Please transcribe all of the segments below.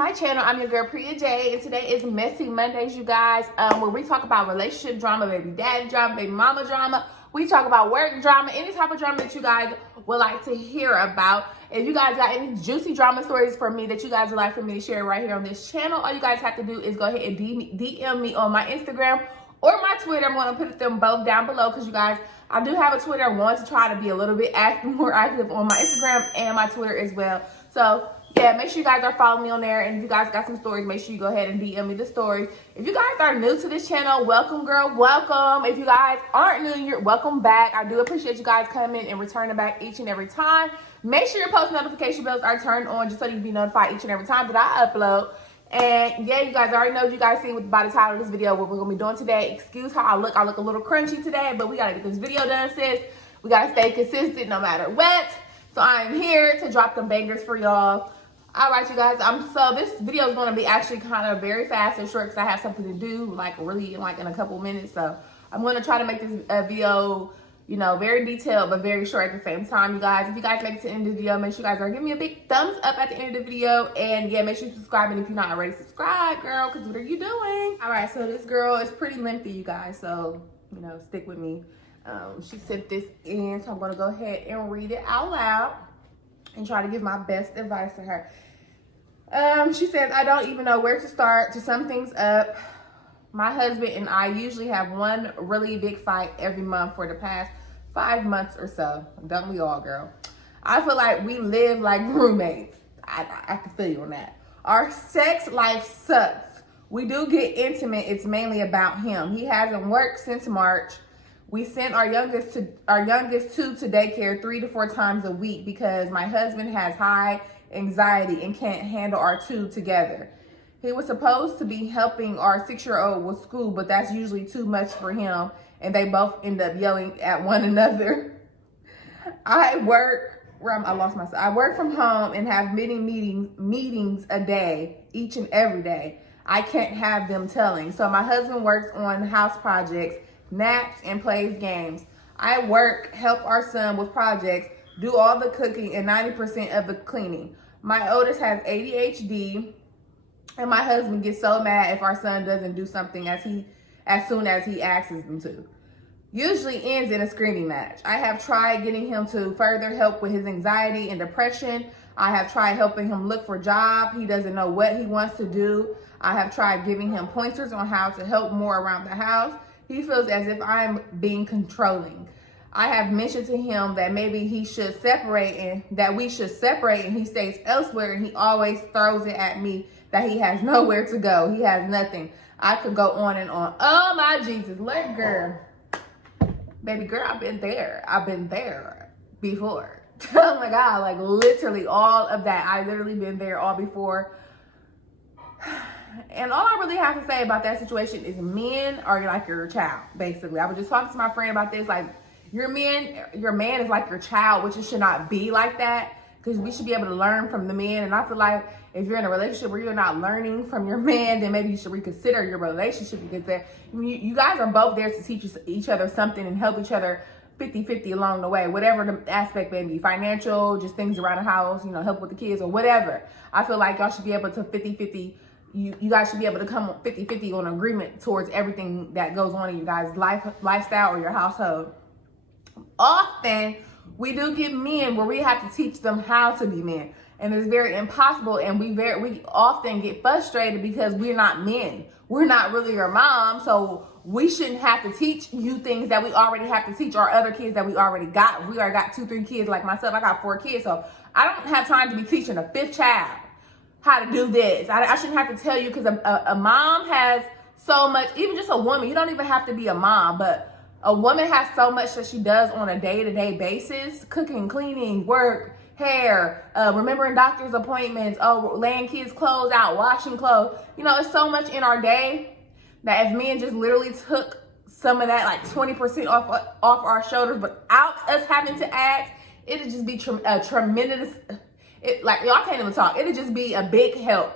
my channel. I'm your girl Priya J, and today is Messy Mondays, you guys, where we talk about relationship drama, baby daddy drama, baby mama drama. We talk about work drama, any type of drama that you guys would like to hear about. If you guys got any juicy drama stories for me that you guys would like for me to share right here on this channel, all you guys have to do is go ahead and DM me on my Instagram or my Twitter. I'm going to put them both down below because you guys, I do have a Twitter. I want to try to be a little bit more active on my Instagram and my Twitter as well. So yeah, make sure you guys are following me on there. And if you guys got some stories, make sure you go ahead and DM me the stories. If you guys are new to this channel, welcome, girl, welcome. If you guys aren't new, you're welcome back. I do appreciate you guys coming and returning back each and every time. Make sure your post notification bells are turned on just so you can be notified each and every time that I upload. And yeah, you guys already know, you guys see by the title of this video what we're gonna be doing today. Excuse how I look a little crunchy today, but we gotta get this video done, sis. We gotta stay consistent no matter what. So I am here to drop them bangers for y'all. All right, you guys, so this video is going to be actually kind of very fast and short because I have something to do like really in a couple minutes. So I'm going to try to make this video, you know, very detailed but very short at the same time, you guys. If you guys make it to the end of the video, make sure you guys are giving me a big thumbs up at the end of the video. And yeah, make sure you subscribe. And if you're not already subscribed, girl, because what are you doing? All right, so this girl is pretty lengthy, you guys. So, you know, stick with me. She sent this in, so I'm going to go ahead and read it out loud and try to give my best advice to her. She says, I don't even know where to start to sum things up. My husband and I usually have one really big fight every month for the past 5 months or so. Don't we all, girl? I feel like we live like roommates. I can feel you on that. Our sex life sucks. We do get intimate. It's mainly about him. He hasn't worked since March. We send our youngest two to daycare 3 to 4 times a week because my husband has high anxiety and can't handle our two together. He was supposed to be helping our 6-year-old with school, but that's usually too much for him, and they both end up yelling at one another. I work from home and have many meetings a day, each and every day. I can't have them telling. So my husband works on house projects, naps, and plays games. I work, help our son with projects, do all the cooking and 90% of the cleaning. My oldest has ADHD, and my husband gets so mad if our son doesn't do something as soon as he asks him to. Usually ends in a screaming match. I have tried getting him to further help with his anxiety and depression. I have tried helping him look for a job. He doesn't know what he wants to do. I have tried giving him pointers on how to help more around the house. He feels as if I'm being controlling. I have mentioned to him that maybe he should separate and that we should separate, and he stays elsewhere, and he always throws it at me that he has nowhere to go. He has nothing. I could go on and on. Oh my Jesus, let girl. Baby girl, I've been there. I've been there before. Oh my God, like literally all of that. I literally been there all before. And all I really have to say about that situation is men are like your child, basically. I was just talking to my friend about this, like your man is like your child, which it should not be like that, because we should be able to learn from the man. And I feel like if you're in a relationship where you're not learning from your man, then maybe you should reconsider your relationship, because you guys are both there to teach each other something and help each other 50-50 along the way, whatever the aspect may be, financial, just things around the house, you know, help with the kids or whatever. I feel like y'all should be able to 50-50. You guys should be able to come 50-50 on agreement towards everything that goes on in your guys' lifestyle or your household. Often, we do get men where we have to teach them how to be men. And it's very impossible, and we often get frustrated because we're not men. We're not really your mom, so we shouldn't have to teach you things that we already have to teach our other kids that we already got. We already got 2-3 kids like myself. I got 4 kids, so I don't have time to be teaching a 5th child how to do this. I shouldn't have to tell you, because a mom has so much, even just a woman, you don't even have to be a mom, but a woman has so much that she does on a day-to-day basis: cooking, cleaning, work, hair, remembering doctor's appointments, laying kids' clothes out, washing clothes. You know, it's so much in our day that if men just literally took some of that, like 20% off our shoulders without us having to ask, it'd just be a tremendous, like y'all can't even talk. It'd just be a big help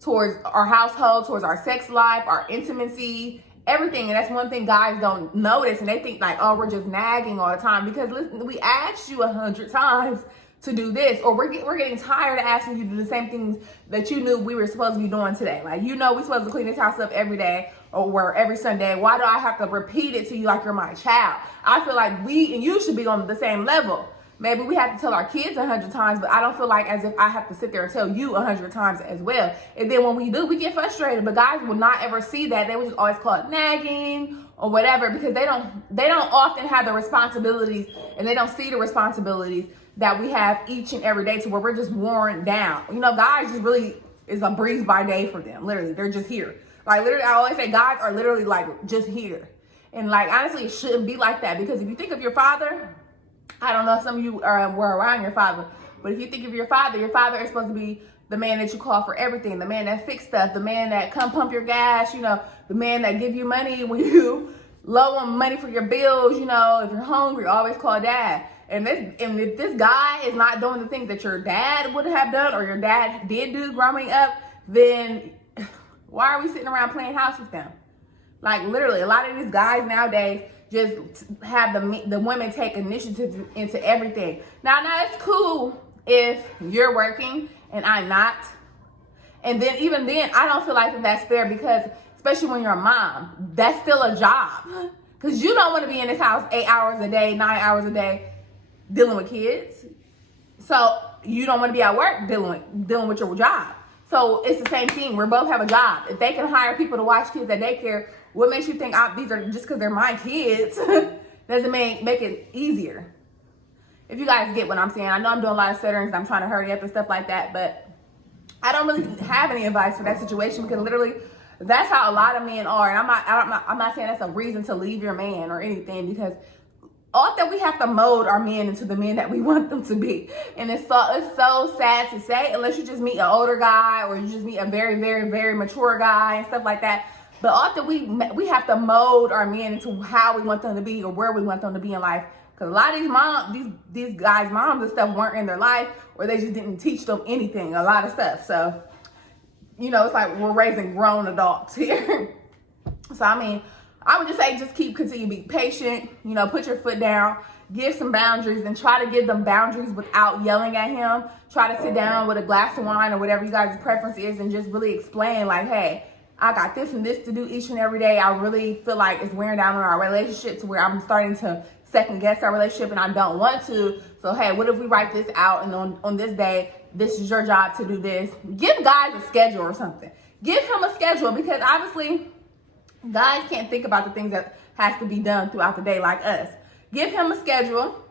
towards our household, towards our sex life, our intimacy, everything. And that's one thing guys don't notice, and they think like, oh, we're just nagging all the time. Because listen, we asked you 100 times to do this, or we're getting tired of asking you to do the same things that you knew we were supposed to be doing today. Like, you know, we're supposed to clean this house up every day or every Sunday. Why do I have to repeat it to you like you're my child? I feel like we and you should be on the same level. Maybe we have to tell our kids 100 times, but I don't feel like as if I have to sit there and tell you 100 times as well. And then when we do, we get frustrated. But guys will not ever see that. They would just always call it nagging or whatever, because they don't often have the responsibilities, and they don't see the responsibilities that we have each and every day, to where we're just worn down. You know, guys just really is a breeze by day for them. Literally, they're just here. Like, literally, I always say guys are literally like just here. And like, honestly, it shouldn't be like that, because if you think of your father, I don't know if some of you were around your father, but if you think of your father is supposed to be the man that you call for everything, the man that fix stuff, the man that come pump your gas, you know, the man that give you money when you low on money for your bills, you know, if you're hungry, always call dad. And if this guy is not doing the things that your dad would have done, or your dad did do growing up, then why are we sitting around playing house with them? Like, literally, a lot of these guys nowadays just have the women take initiative into everything. Now it's cool if you're working and I'm not. And then even then, I don't feel like that's fair, because especially when you're a mom, that's still a job. Because you don't want to be in this house 8 hours a day, 9 hours a day, dealing with kids. So you don't want to be at work dealing with your job. So it's the same thing. We both have a job. If they can hire people to watch kids at daycare, what makes you think these are just because they're my kids doesn't make it easier? If you guys get what I'm saying. I know I'm doing a lot of stutterings. I'm trying to hurry up and stuff like that, but I don't really have any advice for that situation, because literally that's how a lot of men are. And I'm not saying that's a reason to leave your man or anything, because often we have to mold our men into the men that we want them to be. And it's so sad to say, unless you just meet an older guy, or you just meet a very, very, very mature guy and stuff like that. But often we have to mold our men into how we want them to be, or where we want them to be in life. Because a lot of these guys' moms and stuff weren't in their life, or they just didn't teach them anything, a lot of stuff. So, you know, it's like we're raising grown adults here. So, I mean, I would just say continue to be patient, you know, put your foot down, give some boundaries, and try to give them boundaries without yelling at him. Try to sit down with a glass of wine or whatever you guys' preference is, and just really explain, like, hey, I got this and this to do each and every day. I really feel like it's wearing down on our relationship, to where I'm starting to second guess our relationship, and I don't want to. So, hey, what if we write this out, and on this day, this is your job to do this. Give guys a schedule or something. Give him a schedule, because obviously guys can't think about the things that has to be done throughout the day like us. Give him a schedule.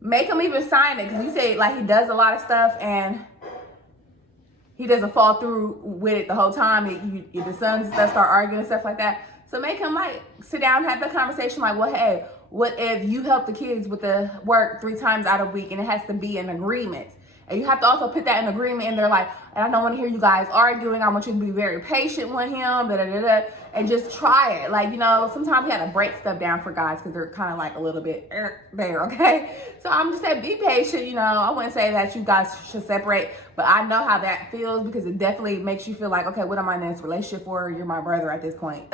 Make him even sign it, because you say like he does a lot of stuff and he doesn't fall through with it the whole time. The sons and stuff start arguing and stuff like that. So make him like sit down, have the conversation like, well, hey, what if you help the kids with the work 3 times out of a week, and it has to be an agreement? And you have to also put that in agreement in there, like, and I don't want to hear you guys arguing. I want you to be very patient with him, and just try it. Like, you know, sometimes we have to break stuff down for guys, because they're kind of like a little bit there, okay? So I'm just saying, be patient. You know, I wouldn't say that you guys should separate, but I know how that feels, because it definitely makes you feel like, okay, what am I in this relationship for? You're my brother at this point.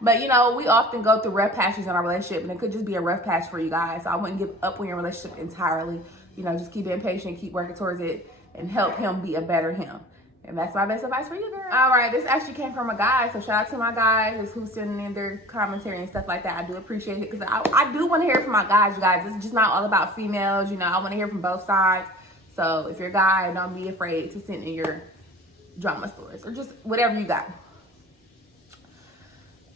But, you know, we often go through rough patches in our relationship, and it could just be a rough patch for you guys. So I wouldn't give up on your relationship entirely. You know, just keep being patient, keep working towards it, and help him be a better him. And that's my best advice for you, girl. All right, this actually came from a guy, so shout out to my guys who's sending in their commentary and stuff like that. I do appreciate it, because I do want to hear from my guys, you guys. It's just not all about females, you know. I want to hear from both sides. So if you're a guy, don't be afraid to send in your drama stories, or just whatever you got.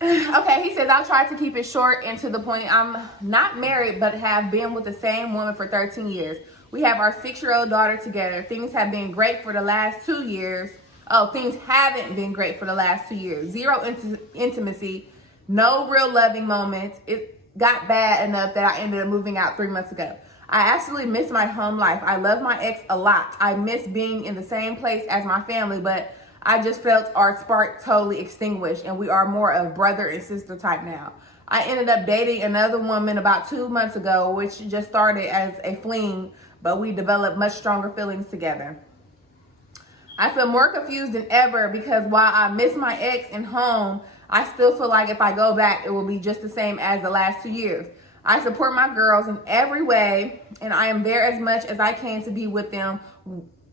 Okay, he says, I'll try to keep it short and to the point. I'm not married, but have been with the same woman for 13 years. We have our 6-year-old daughter together. Things have been great for the last 2 years. Oh, things haven't been great for the last 2 years. Zero intimacy, no real loving moments. It got bad enough that I ended up moving out 3 months ago. I absolutely miss my home life. I love my ex a lot. I miss being in the same place as my family, but I just felt our spark totally extinguished, and we are more of brother and sister type now. I ended up dating another woman about 2 months ago, which just started as a fling, but we developed much stronger feelings together. I feel more confused than ever, because while I miss my ex and home, I still feel like if I go back, it will be just the same as the last 2 years. I support my girls in every way, and I am there as much as I can to be with them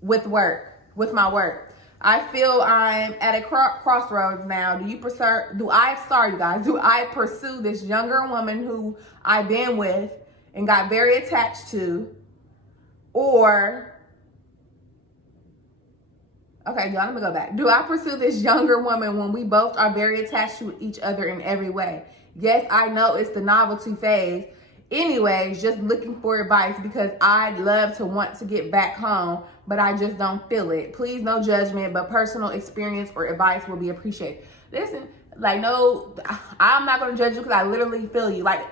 with my work. I feel I'm at a crossroads now. Do I pursue this younger woman who I've been with and got very attached to, or, okay, y'all, let me go back. Do I pursue this younger woman when we both are very attached to each other in every way? Yes, I know it's the novelty phase. Anyways, just looking for advice because I'd love to want to get back home, but I just don't feel it. Please, no judgment, but personal experience or advice will be appreciated. Listen, like, no, I'm not going to judge you because I literally feel you. Like,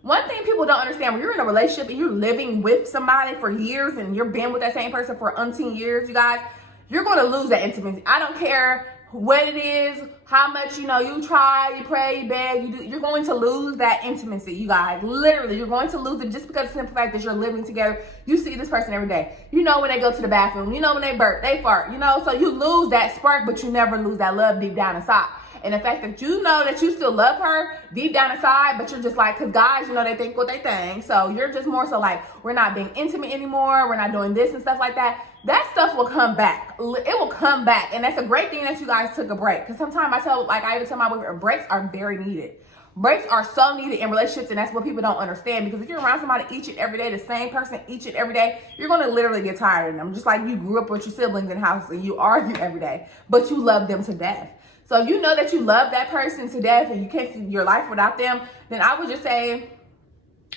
one thing people don't understand, when you're in a relationship and you're living with somebody for years and you're been with that same person for umpteen years, you guys, you're going to lose that intimacy. I don't care what it is, how much, you try, you pray, you beg, you're going to lose that intimacy, you guys. Literally, you're going to lose it just because of the simple fact that you're living together. You see this person every day. You know when they go to the bathroom. You know when they burp, they fart, so you lose that spark, but you never lose that love deep down inside. And the fact that you know that you still love her deep down inside, but you're just like, because guys, they think what they think. So you're just more so like, we're not being intimate anymore. We're not doing this and stuff like that. That stuff will come back. It will come back. And that's a great thing that you guys took a break. Because sometimes I even tell my boyfriend, breaks are very needed. Breaks are so needed in relationships, and that's what people don't understand. Because if you're around somebody each and every day, the same person each and every day, you're going to literally get tired of them. Just like you grew up with your siblings in the house and you argue every day, but you love them to death. So if you know that you love that person to death and you can't see your life without them, then I would just say,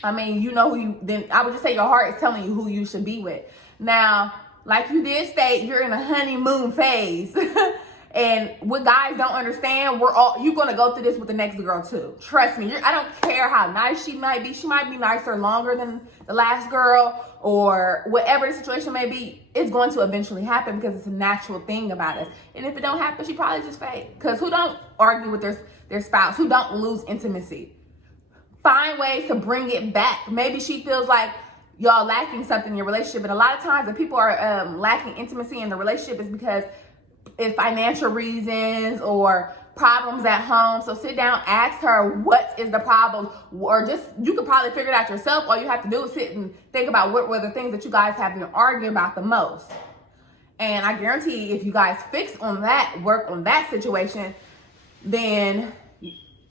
I would just say your heart is telling you who you should be with. Now, like you did state, you're in a honeymoon phase. And what guys don't understand, you're going to go through this with the next girl too. Trust me. I don't care how nice she might be. She might be nicer longer than the last girl, or whatever the situation may be. It's going to eventually happen because it's a natural thing about us. And if it don't happen, she probably just fake. Because who don't argue with their spouse? Who don't lose intimacy? Find ways to bring it back. Maybe she feels like y'all lacking something in your relationship. And a lot of times if people are lacking intimacy in the relationship, is because it's financial reasons or problems at home. So sit down, ask her what is the problem, or just, you could probably figure it out yourself. All you have to do is sit and think about what were the things that you guys have been arguing about the most. And I guarantee if you guys fix on that, work on that situation, then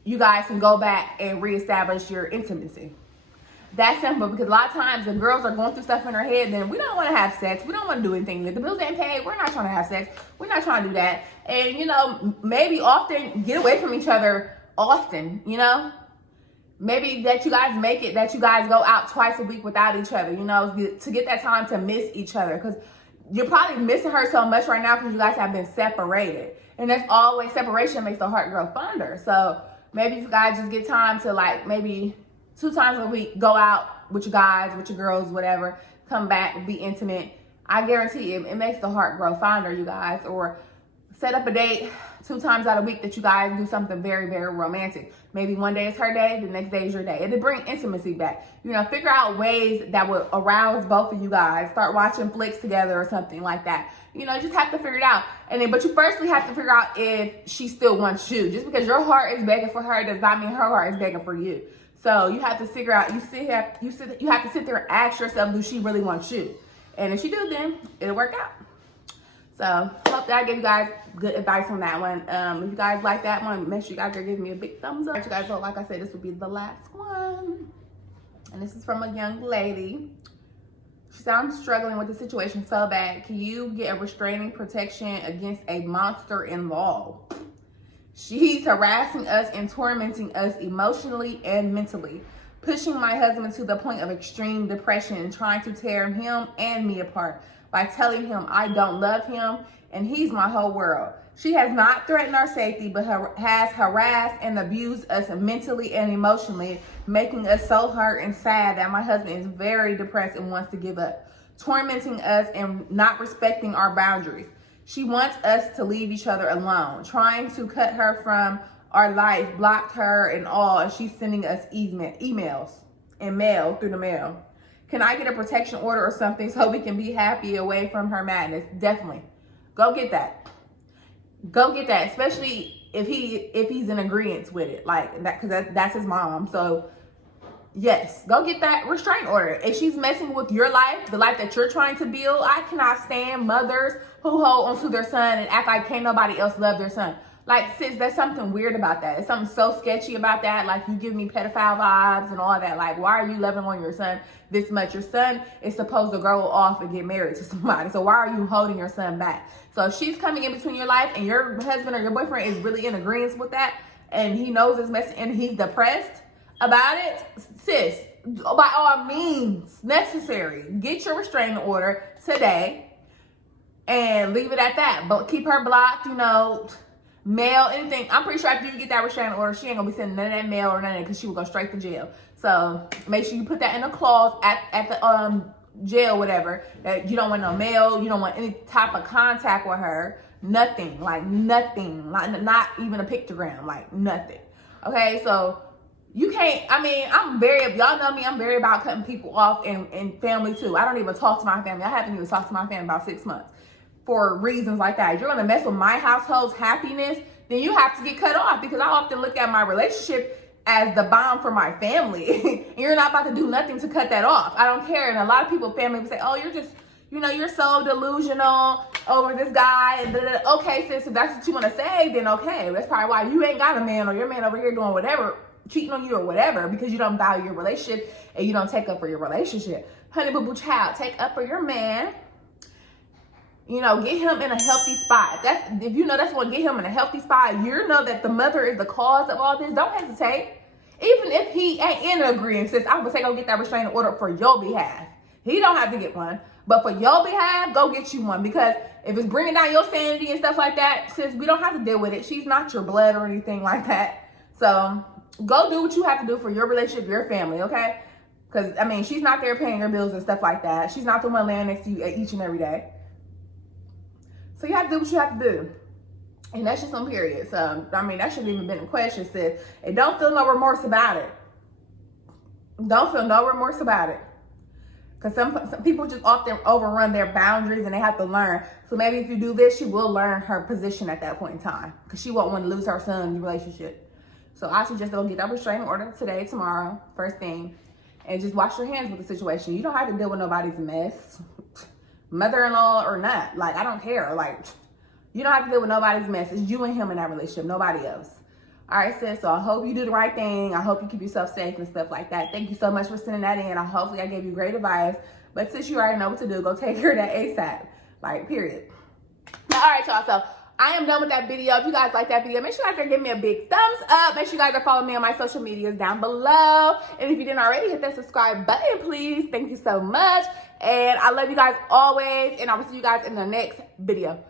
you guys can go back and reestablish your intimacy. That's simple, because a lot of times the girls are going through stuff in their head, then we don't want to have sex. We don't want to do anything. If the bills ain't paid, we're not trying to have sex. We're not trying to do that. And, maybe often get away from each other often, Maybe that you guys make it, that you guys go out twice a week without each other, to get that time to miss each other. Because you're probably missing her so much right now because you guys have been separated. And that's always, separation makes the heart grow fonder. So maybe you guys just get time to maybe 2 times a week, go out with your guys, with your girls, whatever, come back, be intimate. I guarantee it makes the heart grow fonder, you guys. Or set up a date 2 times out of a week that you guys do something very, very romantic. Maybe one day is her day, the next day is your day. It'll bring intimacy back. Figure out ways that will arouse both of you guys. Start watching flicks together or something like that. Just have to figure it out. But you firstly have to figure out if she still wants you. Just because your heart is begging for her does not mean her heart is begging for you. So you have to figure out, you have to sit there and ask yourself, do she really want you? And if she do, then it'll work out. So hope that I gave you guys good advice on that one. If you guys like that one, make sure you guys are giving me a big thumbs up. You guys, like I said, this will be the last one. And this is from a young lady. She said, I'm struggling with the situation so bad. Can you get a restraining protection against a monster-in-law? She's harassing us and tormenting us emotionally and mentally, pushing my husband to the point of extreme depression and trying to tear him and me apart by telling him I don't love him and he's my whole world. She has not threatened our safety, but has harassed and abused us mentally and emotionally, making us so hurt and sad that my husband is very depressed and wants to give up, tormenting us and not respecting our boundaries. She wants us to leave each other alone, trying to cut her from our life, blocked her and all, and she's sending us emails and mail through the mail. Can I get a protection order or something so we can be happy away from her madness? Definitely. Go get that. Go get that, especially if he's in agreement with it, like that, because that's his mom. So yes, go get that restraining order. If she's messing with your life, the life that you're trying to build, I cannot stand mothers who hold onto their son and act like can't nobody else love their son. Like, sis, there's something weird about that. There's something so sketchy about that. Like, you give me pedophile vibes and all that. Like, why are you loving on your son this much? Your son is supposed to grow off and get married to somebody. So why are you holding your son back? So if she's coming in between your life and your husband or your boyfriend is really in agreement with that, and he knows it's messy and he's depressed about it, sis, by all means necessary, get your restraining order today and leave it at that. But keep her blocked, you know, mail, anything. I'm pretty sure after you get that restraining order, she ain't gonna be sending none of that mail or none of that because she will go straight to jail. So make sure you put that in a clause at the jail, whatever, that you don't want no mail, you don't want any type of contact with her, nothing, like not even a pictogram, like nothing. Okay, so you can't, I mean, y'all know me, I'm very about cutting people off and family too. I don't even talk to my family. I haven't even talked to my family about 6 months for reasons like that. If you're gonna mess with my household's happiness, then you have to get cut off, because I often look at my relationship as the bond for my family. And you're not about to do nothing to cut that off. I don't care. And a lot of people, family, will say, oh, you're just, you know, you're so delusional over this guy. And okay, sis, if that's what you want to say, then okay. That's probably why you ain't got a man, or your man over here doing whatever, cheating on you or whatever, because you don't value your relationship and you don't take up for your relationship. Honey boo boo child, take up for your man. You know, get him in a healthy spot. If you know that's what, get him in a healthy spot. You know that the mother is the cause of all this. Don't hesitate. Even if he ain't in agreement, sis, I would say go get that restraining order for your behalf. He don't have to get one, but for your behalf, go get you one. Because if it's bringing down your sanity and stuff like that, sis, we don't have to deal with it. She's not your blood or anything like that. So go do what you have to do for your relationship, your family, okay? Because, I mean, she's not there paying your bills and stuff like that. She's not the one laying next to you each and every day. So you have to do what you have to do. And that's just on period. So, I mean, that shouldn't even been a question, sis. And don't feel no remorse about it. Don't feel no remorse about it. Because some people just often overrun their boundaries and they have to learn. So maybe if you do this, she will learn her position at that point in time. Because she won't want to lose her son's relationship. So I suggest go get that restraining order today, tomorrow, first thing. And just wash your hands with the situation. You don't have to deal with nobody's mess. Mother-in-law or not. Like, I don't care. Like, you don't have to deal with nobody's mess. It's you and him in that relationship, nobody else. All right, sis, so I hope you do the right thing. I hope you keep yourself safe and stuff like that. Thank you so much for sending that in. Hopefully I gave you great advice. But since you already know what to do, go take care of that ASAP. Like, period. Now, all right, y'all, so I am done with that video. If you guys like that video, make sure you guys are giving me a big thumbs up. Make sure you guys are following me on my social medias down below. And if you didn't already, hit that subscribe button, please. Thank you so much. And I love you guys always. And I will see you guys in the next video.